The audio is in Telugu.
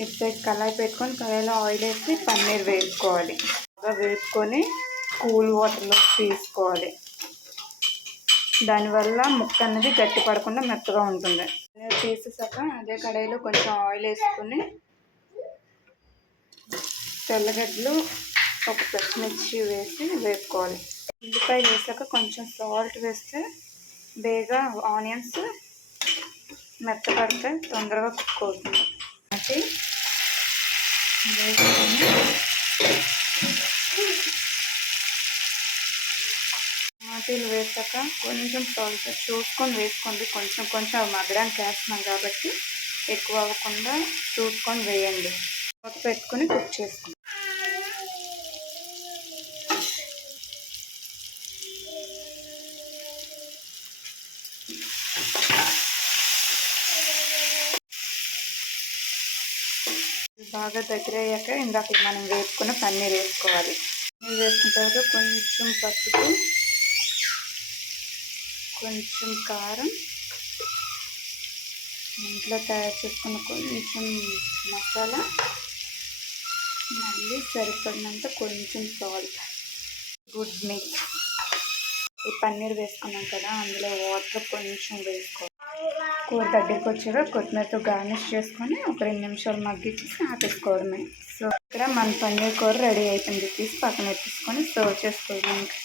ఇటు సైడ్ కళాయి పెట్టుకొని కళాయిలో ఆయిల్ వేసి పన్నీర్ వేసుకోవాలి. బాగా వేసుకొని కూల్ వాటర్లో తీసుకోవాలి. దానివల్ల ముక్క అనేది గట్టి పడకుండా మెత్తగా ఉంటుంది. పన్నీర్ తీసేసాక అదే కడాయిలో కొంచెం ఆయిల్ వేసుకొని తెల్లగడ్డలు ఒక పచ్చిమిర్చి వేసి వేసుకోవాలి. ఉల్లిపాయ వేసాక కొంచెం సాల్ట్ వేస్తే బేగా ఆనియన్స్ మెత్తపడితే తొందరగా కుక్ అవుతుంది. అది వేసుకొని టమాటీలు వేసాక కొంచెం సాల్ట్ చూసుకొని వేసుకోండి. కొంచెం కొంచెం అవి మగ్గడానికి వేస్తున్నాం కాబట్టి ఎక్కువ అవ్వకుండా చూసుకొని వేయండి. మూత పెట్టుకొని కుక్ చేసుకోండి. బాగా దగ్గర అయ్యాక ఇందాక మనం వేసుకున్న పన్నీర్ వేసుకోవాలి. పన్నీర్ వేసుకున్న తర్వాత కొంచెం పసుపు, కొంచెం కారం, ఇంట్లో తయారు చేసుకున్న కొంచెం మసాలా, మళ్ళీ సరిపడినంత కొంచెం సాల్ట్, గుడ్ మిక్స్. ఈ పన్నీర్ వేసుకున్నాం కదా, అందులో వాటర్ కొంచెం వేసుకోవాలి. కూర దగ్గరికి వచ్చాక కొత్తిమీరతో గార్నిష్ చేసుకొని ఒక 2 నిమిషాలు మగ్గించి ఆపేసుకోవడమే. సో ఇక్కడ మన పన్నీర్ కూర రెడీ అయిపోయింది. తీసి పక్కన పెట్టేసుకొని సర్వ్ చేసుకోవడానికి.